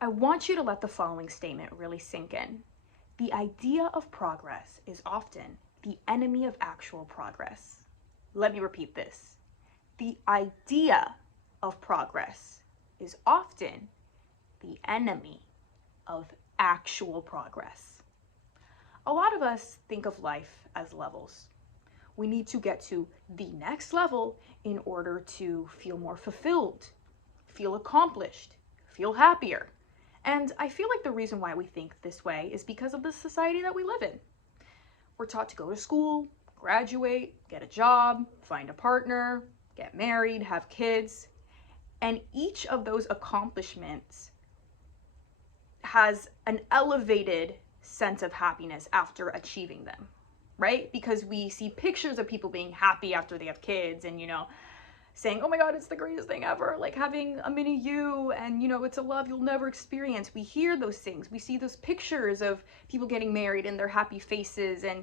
I want you to let the following statement really sink in. The idea of progress is often the enemy of actual progress. Let me repeat this. The idea of progress is often the enemy of actual progress. A lot of us think of life as levels. We need to get to the next level in order to feel more fulfilled, feel accomplished, feel happier. And I feel like the reason why we think this way is because of the society that we live in. We're taught to go to school, graduate, get a job, find a partner, get married, have kids. And each of those accomplishments has an elevated sense of happiness after achieving them, right? Because we see pictures of people being happy after they have kids and, saying, oh my God, it's the greatest thing ever, like having a mini you, and it's a love you'll never experience. We hear those things. We see those pictures of people getting married and their happy faces and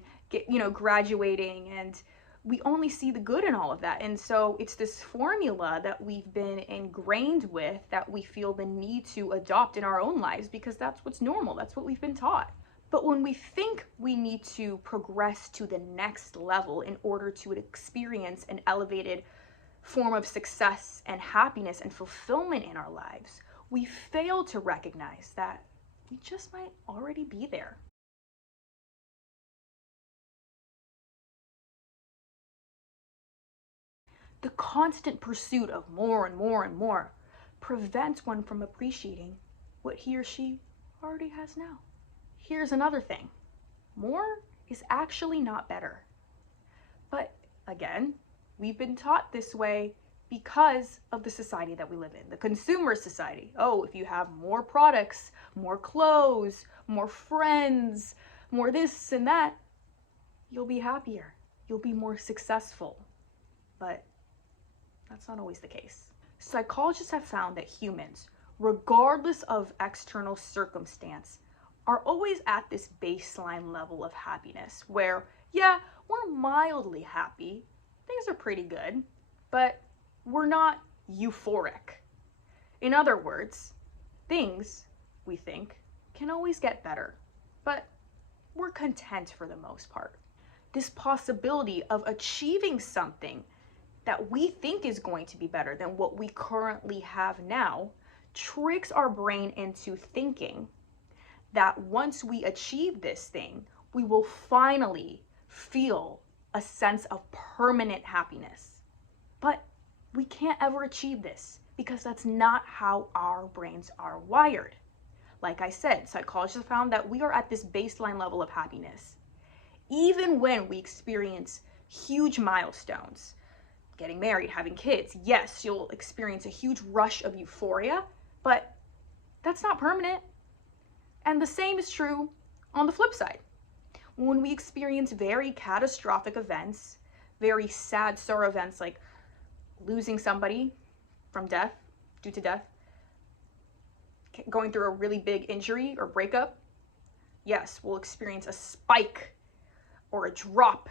graduating, and we only see the good in all of that. And so it's this formula that we've been ingrained with that we feel the need to adopt in our own lives because that's what's normal. That's what we've been taught. But when we think we need to progress to the next level in order to experience an elevated form of success and happiness and fulfillment in our lives, we fail to recognize that we just might already be there. The constant pursuit of more and more and more prevents one from appreciating what he or she already has now. Here's another thing. More is actually not better. But again, we've been taught this way because of the society that we live in, the consumer society. Oh, if you have more products, more clothes, more friends, more this and that, you'll be happier. You'll be more successful. But that's not always the case. Psychologists have found that humans, regardless of external circumstance, are always at this baseline level of happiness where, yeah, we're mildly happy, things are pretty good, but we're not euphoric. In other words, things, we think, can always get better, but we're content for the most part. This possibility of achieving something that we think is going to be better than what we currently have now tricks our brain into thinking that once we achieve this thing, we will finally feel a sense of permanent happiness. But we can't ever achieve this because that's not how our brains are wired. Like I said, psychologists have found that we are at this baseline level of happiness. Even when we experience huge milestones, getting married, having kids, yes, you'll experience a huge rush of euphoria, but that's not permanent. And the same is true on the flip side. When we experience very catastrophic events, very sad, sorrow events like losing somebody from death, due to death, going through a really big injury or breakup, yes, we'll experience a spike or a drop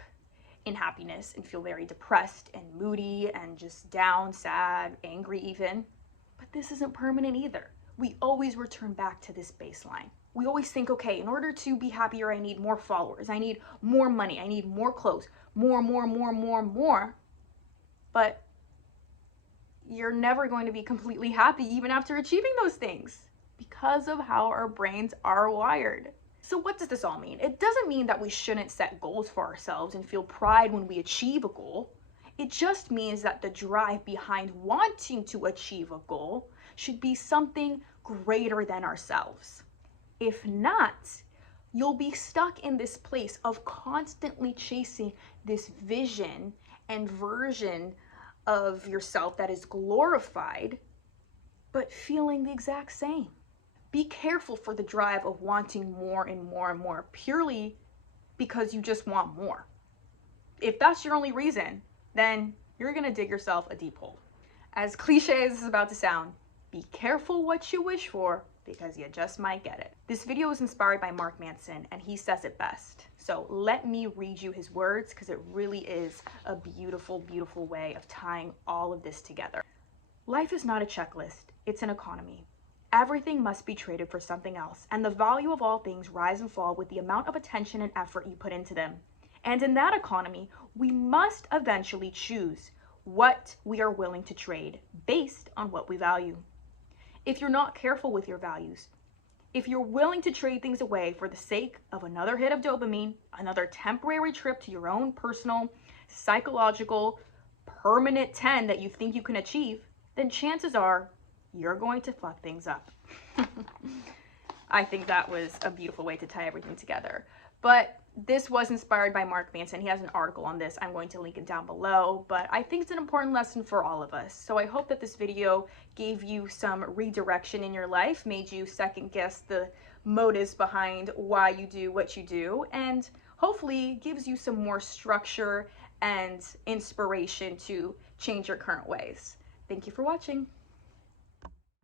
in happiness and feel very depressed and moody and just down, sad, angry even. But this isn't permanent either. We always return back to this baseline. We always think, okay, in order to be happier, I need more followers, I need more money, I need more clothes, more. But you're never going to be completely happy even after achieving those things because of how our brains are wired. So what does this all mean? It doesn't mean that we shouldn't set goals for ourselves and feel pride when we achieve a goal. It just means that the drive behind wanting to achieve a goal should be something greater than ourselves. If not, you'll be stuck in this place of constantly chasing this vision and version of yourself that is glorified, but feeling the exact same. Be careful for the drive of wanting more and more and more purely because you just want more. If that's your only reason, then you're gonna dig yourself a deep hole. As cliche as this is about to sound, be careful what you wish for because you just might get it. This video is inspired by Mark Manson and he says it best. So let me read you his words because it really is a beautiful, beautiful way of tying all of this together. Life is not a checklist, it's an economy. Everything must be traded for something else, and the value of all things rise and fall with the amount of attention and effort you put into them. And in that economy, we must eventually choose what we are willing to trade based on what we value. If you're not careful with your values, if you're willing to trade things away for the sake of another hit of dopamine, another temporary trip to your own personal, psychological, permanent 10 that you think you can achieve, then chances are you're going to fuck things up. I think that was a beautiful way to tie everything together. But this was inspired by Mark Manson. He has an article on this. I'm going to link it down below, but I think it's an important lesson for all of us. So I hope that this video gave you some redirection in your life, made you second guess the motives behind why you do what you do, and hopefully gives you some more structure and inspiration to change your current ways. Thank you for watching.